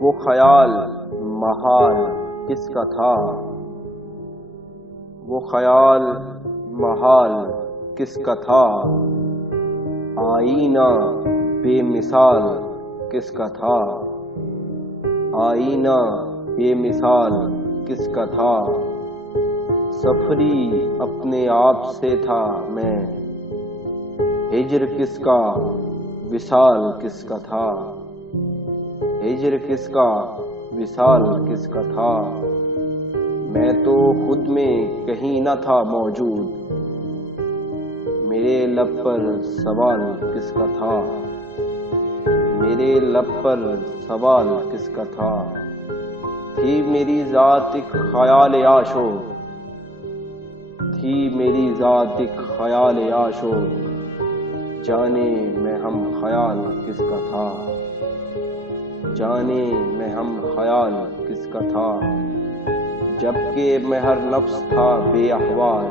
وہ خیال محال کس کا تھا، وہ خیال محال کس کا تھا، آئینہ بے مثال کس کا تھا، آئینہ بے مثال کس کا تھا، سفری اپنے آپ سے تھا میں، ہجر کس کا وصال کس کا تھا، ہجر کس کا وصال کس کا تھا، میں تو خود میں کہیں نہ تھا موجود، میرے لب پر سوال کس کا تھا، میرے لب پر سوال کس کا تھا، تھی میری ذات ایک خیال عاشق، تھی میری ذات ایک خیال عاشق، جانے میں ہم خیال کس کا تھا، جانے میں ہم خیال کس کا تھا، جبکہ میں ہر نفس تھا بے احوال،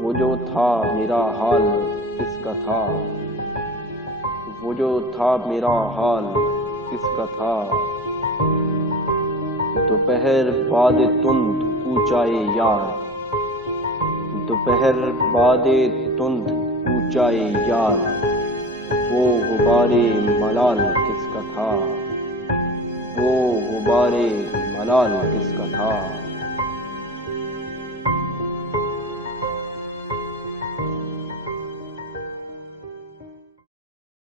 وہ جو تھا میرا حال کس کا تھا، وہ جو تھا میرا حال کس کا تھا، دوپہر باد تند کوچائے یار، دوپہر باد تند کوچائے یار، وہ غبار ملال کس کا تھا، وہ غبار ملال کس کا تھا۔